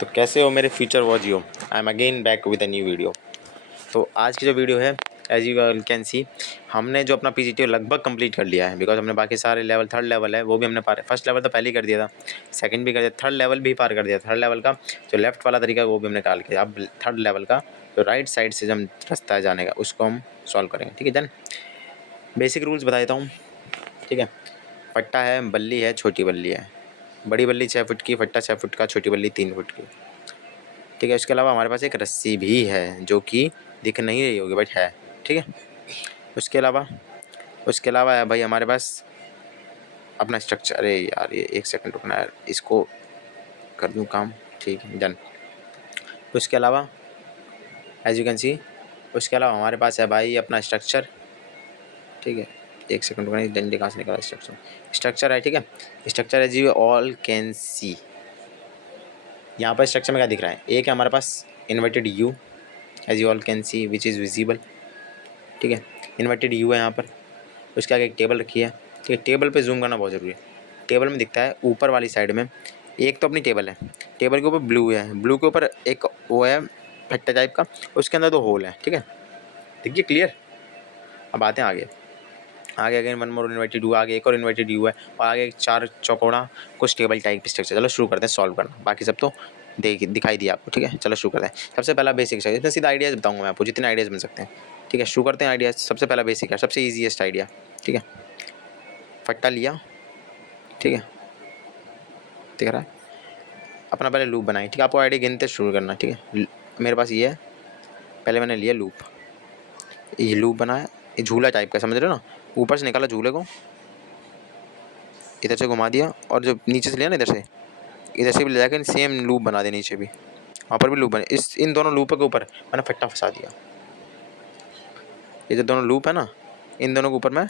तो कैसे हो मेरे फ्यूचर वॉचियो, I am again back with a new video. तो आज की जो वीडियो है, एज यू कैन सी, हमने जो अपना पीजीटी लगभग कंप्लीट कर लिया है। बिकॉज हमने बाकी सारे लेवल, थर्ड लेवल है वो भी हमने पार, फर्स्ट लेवल तो पहले ही कर दिया था, सेकंड भी कर दिया, थर्ड लेवल भी पार कर दिया। थर्ड लेवल का जो लेफ्ट वाला तरीका है वो भी हमने निकाल के, अब थर्ड लेवल का जो राइट साइड से जो रास्ता है जाने का उसको हम सॉल्व करेंगे। ठीक है डन। बेसिक रूल्स बता देता हूँ। ठीक है, फट्टा है, बल्ली है, छोटी बल्ली है। बड़ी बल्ली 6 फुट की, फट्टा 6 फुट का, छोटी बल्ली 3 फुट की। ठीक है, इसके अलावा हमारे पास एक रस्सी भी है जो कि दिख नहीं रही होगी बट है। ठीक है, उसके अलावा है भाई हमारे पास अपना स्ट्रक्चर। अरे यार ये 1 सेकंड रुकना यार, इसको कर दूं काम। ठीक है डन। उसके अलावा एज यू कैन सी, उसके अलावा हमारे पास है भाई अपना स्ट्रक्चर। ठीक है, 1 सेकंड रुकना, डंडे कहाँ से निकाला। स्ट्रक्चर है। ठीक है, structure as you all can see, यहाँ पर स्ट्रक्चर में क्या दिख रहा है, एक है हमारे पास inverted U as you all can see which is visible. ठीक है, इन्वर्टेड यू है यहाँ पर। उसके आगे एक टेबल रखी है। ठीक है, टेबल पे जूम करना बहुत ज़रूरी है। टेबल में दिखता है ऊपर वाली साइड में एक तो अपनी टेबल है, टेबल के ऊपर ब्लू है, ब्लू के ऊपर एक वो है फट्टा टाइप का, उसके अंदर 2 होल है। ठीक है, देखिए क्लियर। अब आते हैं आगे। आगे अगेन 1 मोर इन्वर्टेड यू, आगे एक और इन्वर्टेड यू है, और आगे 4 चौकोड़ा कुछ टेबल टाइप स्ट्रक्चर। चलो शुरू करते हैं सॉल्व करना, बाकी सब तो दिखाई दिया आपको। ठीक है, चलो शुरू करते हैं। सबसे पहला बेसिक है, इसमें सीधा आइडियाज़ बताऊंगा मैं आपको, जितने आइडियाज़ बन सकते हैं। ठीक है, शुरू करते हैं आइडियाज़। सबसे पहला बेसिक है, सबसे ईजीएस्ट आइडिया। ठीक है, फट्टा लिया। ठीक है, दिख रहा है, अपना पहले लूप बनाए। ठीक है, आपको आइडिया गिनते शुरू करना। ठीक है, मेरे पास ये है, पहले मैंने लिया लूप, ये लूप बनाया, ये झूला टाइप का, समझ रहे हो ना। ऊपर से निकाला झूले को, इधर से घुमा दिया, और जो नीचे से लिया ना इधर से भी ले जाकर सेम लूप बना दिया, नीचे भी वहाँ पर भी लूप बने। इन दोनों लूपों के ऊपर मैंने फट्टा फंसा दिया। ये जो दोनों लूप है ना, इन दोनों के ऊपर मैं,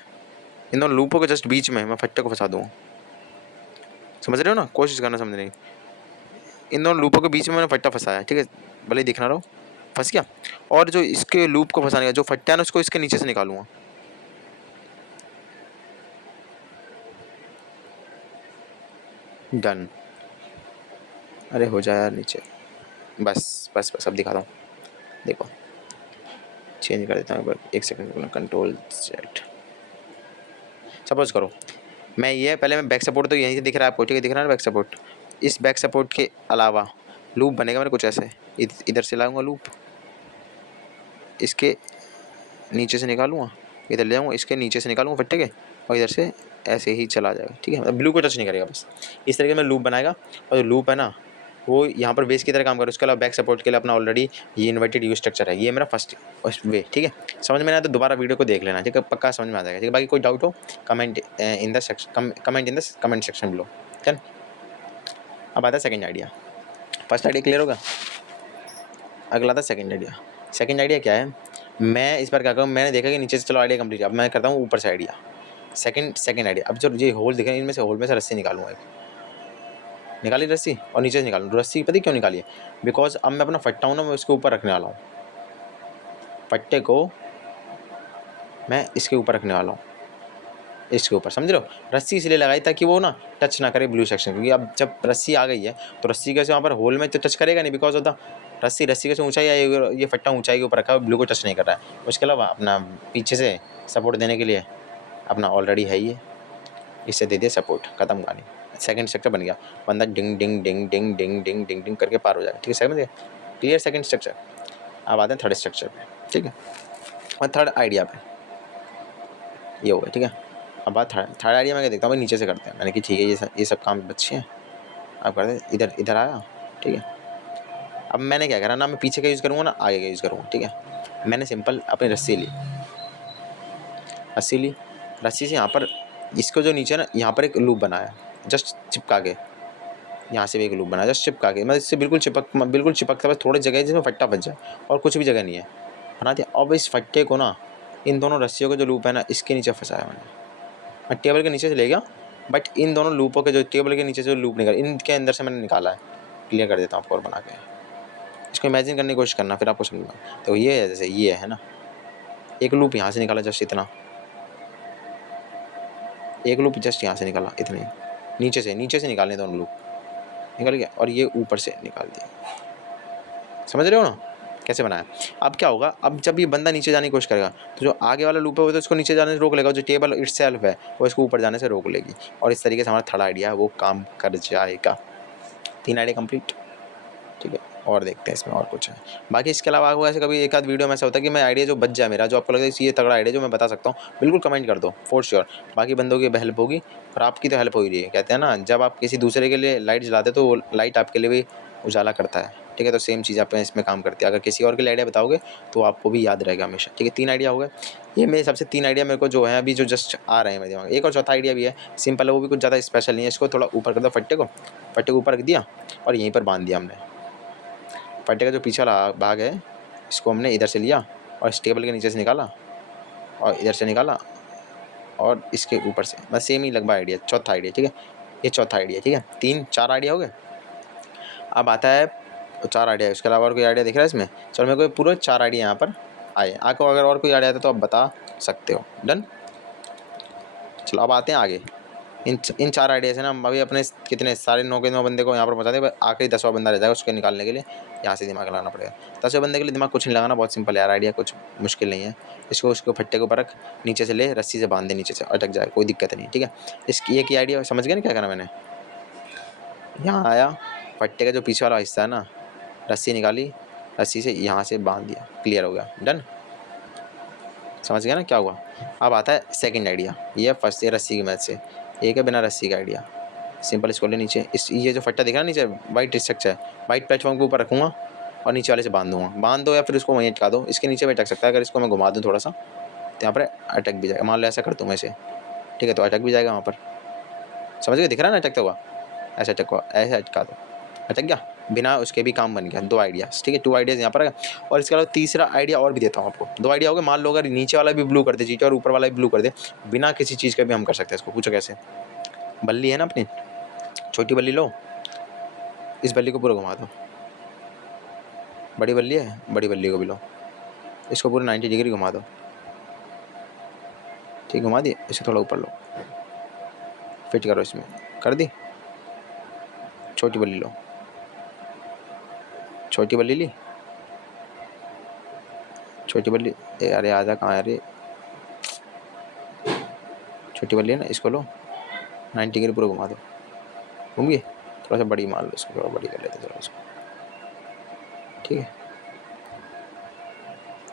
इन दोनों लूपों के जस्ट बीच में मैं फट्टे को फंसा दूँगा। समझ रहे हो ना, कोशिश करना समझने की। इन दोनों लूपों के बीच में मैंने फट्टा फंसाया। ठीक है, भले ही दिख ना रहो, फंस गया। और जो इसके लूप को फंसाने का जो फट्टा है ना, उसको इसके नीचे से निकालूंगा। डन। अरे हो जाए यार नीचे, बस बस बस, अब दिखाता हूँ। देखो चेंज कर देता हूँ एक बार, 1 सेकंड, कंट्रोल Z। सपोज करो मैं ये, पहले मैं बैक सपोर्ट तो यहीं से दिख रहा है आपको। ठीक है, दिख रहा है ना बैक सपोर्ट। इस बैक सपोर्ट के अलावा लूप बनेगा मेरे कुछ ऐसे, इधर से लाऊंगा लूप, इसके नीचे से निकालूंगा, इधर ले जाऊँगा, इसके नीचे से निकालूंगा फट्टे के, और इधर से ऐसे ही चला जाएगा। ठीक है, मतलब ब्लू को टच नहीं करेगा, बस इस तरीके में लूप बनाएगा। और जो लूप है ना, वो यहाँ पर बेस की तरह काम करे। उसके अलावा बैक सपोर्ट के लिए अपना ऑलरेडी ये इन्वर्टेड यू स्ट्रक्चर है। ये मेरा फर्स्ट वे। ठीक है, समझ में आया तो दोबारा वीडियो को देख लेना। ठीक है, पक्का समझ में आ जाएगा। ठीक है, बाकी कोई डाउट हो comment in the section, comment in the comment section below. Done. अब आता है second idea. First idea clear होगा, अगला था सेकंड आइडिया। सेकंड आइडिया क्या है, मैं इस बार क्या करूँ, मैंने देखा कि नीचे से चलो आइडिया कंप्लीट, अब मैं करता हूँ ऊपर से आइडिया। सेकंड आइडिया, अब जो ये होल दिख रहे हैं, इनमें से होल में से रस्सी निकालूंगा एक, निकाली रस्सी, और नीचे से निकालूँ रस्सी। पता क्यों निकाली है, बिकॉज अब मैं अपना फट्टा हूँ ना, मैं उसके ऊपर रखने वाला हूँ। फट्टे को मैं इसके ऊपर रखने वाला हूँ, इसके ऊपर, समझ रहे हो। रस्सी इसलिए लगाई ताकि वो ना टच ना करे ब्लू सेक्शन, क्योंकि अब जब रस्सी आ गई है तो रस्सी कैसे वहाँ पर होल में तो टच करेगा नहीं, बिकॉज ऑफ द रस्सी कैसे ऊंचाई आई, ये फट्टा ऊंचाई के ऊपर रखा है, ब्लू को टच नहीं कर रहा है। उसके अलावा अपना पीछे से सपोर्ट देने के लिए अपना ऑलरेडी है ये, इससे दे दिया सपोर्ट, खत्म कहानी। सेकंड स्ट्रक्चर बन गया, बंदा डिंग डिंग डिंग डिंग डिंग डिंग डिंग डिंग करके पार हो जाएगा। ठीक है, समझ गए, क्लियर सेकंड स्ट्रक्चर। अब आते हैं थर्ड स्ट्रक्चर पे। ठीक है, और थर्ड आइडिया पे ये हो गया। ठीक है, अब बात थर्ड आइडिया में क्या देखता हूँ भाई, नीचे से करते हैं। मैंने कि ठीक है, ये सब काम बच्चे हैं, अब करते हैं। इधर इधर आया। ठीक है, अब मैंने क्या करा ना, मैं पीछे का यूज़ करूँगा ना आगे का यूज़ करूँगा। ठीक है, मैंने सिंपल अपनी रस्सी ली, रस्सी से यहाँ पर इसको जो नीचे ना, यहाँ पर एक लूप बनाया जस्ट चिपका के, यहाँ से भी एक लूप बनाया जस्ट चिपका के, मतलब इससे बिल्कुल चिपकता, बस थोड़ी जगह है जिसमें फट्टा बच जाए, और कुछ भी जगह नहीं है, बना दिया। अब इस फट्टे को ना, इन दोनों रस्सियों का जो लूप है ना, इसके नीचे फंसाया मैं टेबल के नीचे से ले गया, बट इन दोनों लूपों के जो टेबल के नीचे से लूप निकाल, इनके अंदर से मैंने निकाला है। क्लियर कर देता हूँ आपको और बना के, इसको इमेजिन करने की कोशिश करना, फिर आपको समझना। तो ये है, जैसे ये है ना, एक लूप यहाँ से निकाला जस्ट इतना, एक लूप जस्ट यहाँ से निकाला इतने, नीचे से निकालने दोनों लूप, निकल गया, और ये ऊपर से निकाल दिया। समझ रहे हो ना कैसे बनाया? अब क्या होगा, अब जब ये बंदा नीचे जाने की कोशिश करेगा तो जो आगे वाला लूप है वो तो इसको नीचे जाने से रोक लेगा, जो टेबल इटसेल्फ है वो इसको ऊपर जाने से रोक लेगी, और इस तरीके से हमारा थर्ड आइडिया वो काम कर जाएगा। 3 आइडिया कंप्लीट। ठीक है, और देखते हैं इसमें और कुछ है। बाकी इसके अलावा आपको ऐसे कभी एक आध वीडियो में ऐसा होता है कि मैं आइडिया जो बच जाए मेरा, जो आपको लगता है ये तगड़ा आइडिया जो मैं बता सकता हूँ, बिल्कुल कमेंट कर दो फॉर श्योर। बाकी बंदों की हेल्प होगी और आपकी तो हेल्प हो ही रही है। कहते हैं ना, जब आप किसी दूसरे के लिए लाइट जलाते तो वो लाइट आपके लिए भी उजाला करता है। ठीक है, तो सेम चीज़ आप इसमें काम करती है। अगर किसी और के लिए आइडिया बताओगे तो आपको भी याद रहेगा हमेशा। ठीक है, 3 आइडिया हो गए। ये मेरे सबसे 3 आइडिया मेरे को जो है अभी जो जस्ट आ रहे हैं मेरे दिमाग में। एक और चौथा आइडिया भी है, सिंपल है, वो भी कुछ ज़्यादा स्पेशल नहीं है। इसको थोड़ा ऊपर कर दो, फट्टे को ऊपर रख दिया और यहीं पर बांध दिया हमने। फट्टे का जो पीछे वाला भाग है इसको हमने इधर से लिया और इस टेबल के नीचे से निकाला और इधर से निकाला और इसके ऊपर से, बस सेम ही लगभग आइडिया। चौथा आइडिया, ठीक है, ये चौथा आइडिया। ठीक है, 4 आइडिया हो गए। अब आता है 4 आइडिया, उसके अलावा और कोई आइडिया दिख रहा है इसमें? चलो मेरे को पूरे 4 आइडिया यहाँ पर आए। आपको अगर और कोई आइडिया आता है तो आप बता सकते हो। डन। चलो अब आते हैं आगे। इन 4 आइडिया से ना हम अभी अपने कितने सारे 9 के 9 बंदे को यहाँ पर पहुँचा दें। आखिरी 10वां बंदा रह जाएगा, उसके निकालने के लिए यहाँ से दिमाग लगाना पड़ेगा। 10वें बंदे के लिए दिमाग कुछ नहीं लगाना, बहुत सिंपल है यार, आइडिया कुछ मुश्किल नहीं है। उसको फट्टे के ऊपर रख, नीचे से ले, रस्सी से बांध दे, नीचे से अटक जाए, कोई दिक्कत नहीं। ठीक है, इसकी एक ही आइडिया समझ गया ना क्या करना मैंने? यहाँ आया, फट्टे का जो पीछे वाला हिस्सा है ना, रस्सी निकाली, रस्सी से यहाँ से बांध दिया, क्लियर हो गया। डन। समझ गया ना क्या हुआ? अब आता है सेकंड आइडिया। ये फर्स्ट है रस्सी की मदद से, एक है बिना रस्सी का आइडिया। सिंपल, इसको ले नीचे, इस ये जो फट्टा दिख रहा है नीचे वाइट स्ट्रक्चर है, वाइट प्लेटफॉर्म के ऊपर रखूँगा और नीचे वाले से बांध दूँगा। बांध दो या फिर इसको वहीं अटका दो, इसके नीचे भी अटक सकता है। अगर इसको मैं घुमा दूँ थोड़ा सा तो यहाँ पर अटक भी जाएगा। मान लो ऐसा कर दूँ मैं इसे, ठीक है, तो अटक भी जाएगा वहाँ पर। समझ गए? दिख रहा है ना अटकता हुआ? ऐसा अटका, ऐसे अटका दो, अटक गया, बिना उसके भी काम बन गया। 2 आइडियाज़। ठीक है, 2 आइडियाज़ यहाँ पर है। और इसके अलावा तीसरा आइडिया और भी देता हूँ आपको। 2 आइडिया हो गए। मान लो अगर नीचे वाला भी ब्लू कर दे चीज़ें और ऊपर वाला भी ब्लू कर दे, बिना किसी चीज़ के भी हम कर सकते हैं इसको। पूछो कैसे? बल्ली है ना अपनी, छोटी बल्ली लो, इस बल्ली को पूरा घुमा दो। बड़ी बल्ली है, बड़ी बल्ली को भी लो, इसको पूरे 90 डिग्री घुमा दो। ठीक, घुमा दिए। इसे थोड़ा ऊपर लो, फिट करो इसमें, कर दी। छोटी बल्ली लो, छोटी बल्ली ली, छोटी बल्ली, अरे आजा, कहाँ है अरे? छोटी बल्ली है ना, इसको लो, 90 डिग्री पूरा घुमा दो। घूम गई? थोड़ा सा बड़ी मार लो इसको, थोड़ा बड़ी कर लेते थोड़ा इसको। ठीक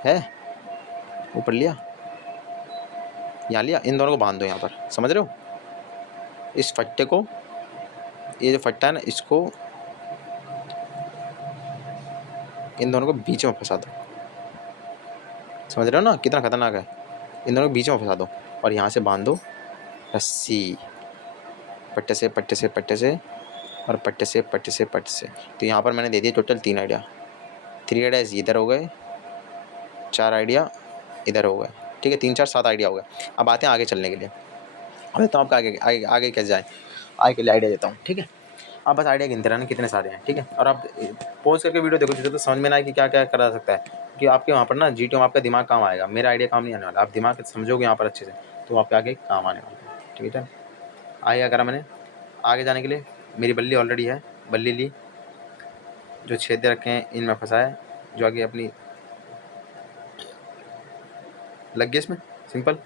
है, ऊपर लिया, यहाँ लिया, इन दोनों को बांध दो यहाँ पर। समझ रहे हो? इस फट्टे को, ये जो फट्टा है ना, इसको इन दोनों को बीच में फंसा दो। समझ रहे हो ना कितना खतरनाक है? इन दोनों को बीच में फंसा दो और यहाँ से बांध दो रस्सी, पट्टे से पट्टे से पट्टे से और पट्टे से पट्टे से पट्टे से। तो यहाँ पर मैंने दे दिए टोटल 3 आइडिया। 3 आइडियाज़ इधर हो गए, 4 आइडिया इधर हो गए। ठीक है, 3 4 7 आइडिया हो गए। अब आते हैं आगे चलने के लिए। अब देता हूँ आपका आगे आगे आगे कैसे जाए, आगे के लिए आइडिया देता हूँ। ठीक है, आप बस आइडिया गिनते रहना कितने सारे हैं। ठीक है, और आप पॉज करके वीडियो देखो तो समझ में ना आए कि क्या क्या करा सकता है, कि आपके वहाँ पर ना जीटीओ में आपका दिमाग काम आएगा। मेरा आइडिया काम नहीं आने वाला, आप दिमाग से समझोगे यहाँ पर अच्छे से तो आपके आगे काम आने वाला है। ठीक है, आगे करा मैंने, आगे जाने के लिए मेरी बल्ली ऑलरेडी है, बल्ली ली, जो छेदे रखे हैं इनमें फंसाए, जो आगे अपनी लग गई इसमें। सिंपल,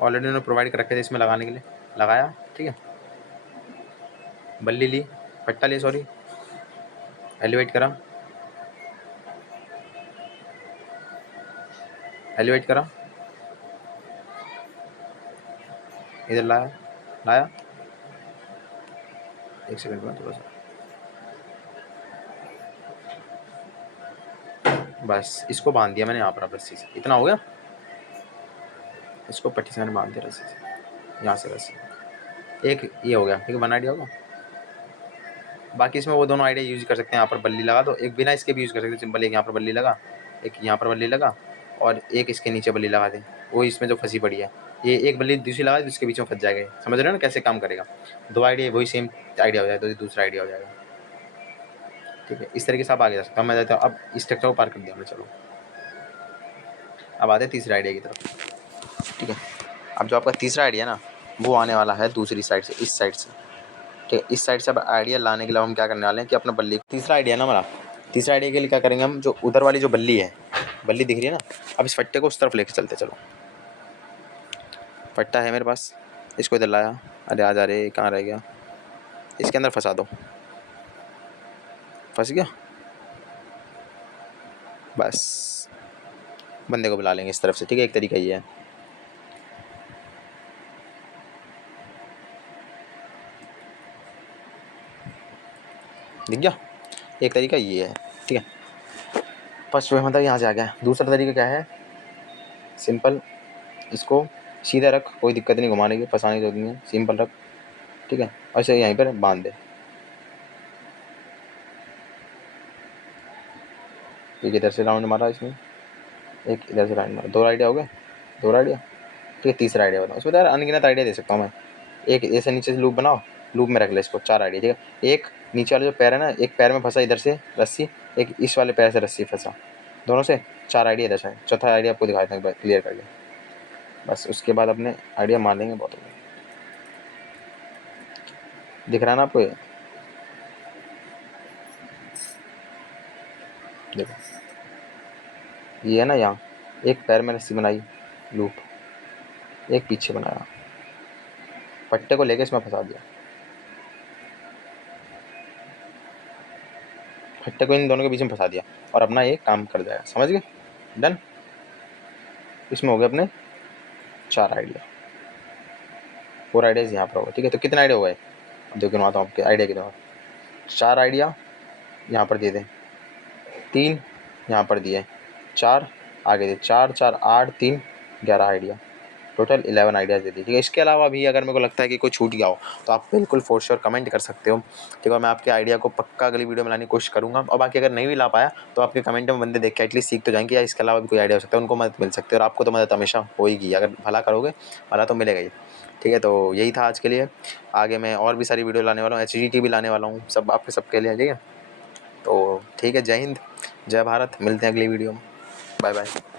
ऑलरेडी उन्होंने प्रोवाइड कर रखे थे इसमें लगाने के लिए, लगाया। ठीक है, बल्ली ली, पट्टा ली, सॉरी, एलिवेट करा, एलिवेट करा, इधर लाया, लाया, एक सेकंड में थोड़ा सा, बस इसको बांध दिया मैंने यहाँ पर रस्सी से। इतना हो गया, इसको पट्टी से मैंने बांध दिया रस्सी से, यहाँ से रस्सी। एक ये हो गया। ठीक है, वन आइडिया होगा। बाकी इसमें वो दोनों आइडिया यूज़ कर सकते हैं। यहाँ पर बल्ली लगा दो, एक बिना इसके भी यूज़ कर सकते हैं। सिंपल, एक यहाँ पर बल्ली लगा, एक यहाँ पर बल्ली लगा और एक इसके नीचे बल्ली लगा दें, वो इसमें जो फंसी पड़ी है, ये एक बल्ली दूसरी लगा, जिसके बीच में फंस जाएगा। समझ रहे हो ना कैसे काम करेगा? 2 आइडिया वही सेम आइडिया हो जाएगा, तो दूसरा आइडिया हो जाएगा। ठीक है, इस तरीके से आप आगे जा सकते हो। मैं जाता हूँ, अब स्ट्रक्चर को पार कर दिया हमने। चलो अब आते हैं तीसरे आइडिया की तरफ। ठीक है, अब जो आपका तीसरा आइडिया ना, वो आने वाला है दूसरी साइड से, इस साइड से। ठीक है। इस साइड से अब आइडिया लाने के लिए हम क्या करने वाले हैं कि अपना बल्ली, तीसरा आइडिया ना हमारा, तीसरा आइडिया के लिए क्या करेंगे हम, जो उधर वाली जो बल्ली है, बल्ली दिख रही है ना, अब इस फट्टे को उस तरफ लेके चलते। चलो फट्टा है मेरे पास, इसको इधर लाया, अरे आ जा रे, कहाँ रह गया, इसके अंदर फंसा दो, फंस गया, बस बंदे को बुला लेंगे इस तरफ से। ठीक है, एक तरीका ये है। दिख गया, एक तरीका ये है। ठीक है, फर्स्ट वे मतलब यहाँ से आ गया। दूसरा तरीका क्या है, सिंपल, इसको सीधा रख, कोई दिक्कत नहीं, घुमाने की फंसाने की जरूरत नहीं है, सिंपल रख। ठीक है, और इसे यहीं पर बांध दे। एक इधर से राउंड मारा इसमें, एक इधर से राउंड मारा, दो आइडिया हो गए, दो आइडिया। ठीक है, तीसरा आइडिया बताओ। इसमें यार अनगिनत आइडिया दे सकता हूँ मैं। एक ऐसे नीचे से लूप बनाओ, लूप में रख ले इसको, 4 आइडिया। ठीक है, एक नीचे वाला जो पैर है ना, एक पैर में फंसा इधर से रस्सी, एक इस वाले पैर से रस्सी फंसा, दोनों से 4 आइडिया इधर से। चौथा आइडिया आपको दिखाता हूँ क्लियर करके, बस उसके बाद अपने आइडिया मान लेंगे, बहुत हो गया। दिख रहा है ना आपको ये, देखो ये है ना, यहाँ एक पैर में रस्सी बनाई, लूप, एक पीछे बनाया, पट्टे को लेके इसमें फंसा दिया, फट्टे को इन दोनों के बीच में फंसा दिया, और अपना ये काम कर जाएगा। समझ गए, डन। इसमें हो गए अपने 4 आइडिया, 4 आइडियाज़ यहाँ पर हो गए। ठीक है, तो कितने आइडिया हो गए, अब देखो गिनवाता हूँ आपके आइडिया कितने। 4 आइडिया यहाँ पर दे दें, 3 यहाँ पर दिए, 4 आगे दे, 4 4 8 3 11 आइडिया, टोटल 11 आइडियाज़ दे दी। ठीक है, इसके अलावा भी अगर मेरे को लगता है कि कोई छूट गया हो तो आप बिल्कुल फॉर श्योर कमेंट कर सकते हो। ठीक है, मैं आपके आइडिया को पक्का अगली वीडियो में लाने की कोशिश करूँगा। और बाकी अगर नहीं भी ला पाया तो आपके कमेंट में बंदे देख के एटलीस्ट सीख तो जाएंगे, या इसके अलावा भी कोई आइडिया हो सकता है, उनको मदद मिल सकती है। और आपको तो मदद हमेशा होएगी, अगर भला करोगे भला तो मिलेगा ही। ठीक है, तो यही था आज के लिए। आगे मैं और भी सारी वीडियो लाने वाला हूँ, HGT भी लाने वाला हूँ, सब आपके सबके लिए। ठीक है, तो ठीक है, जय हिंद, जय भारत, मिलते हैं अगली वीडियो में, बाय बाय।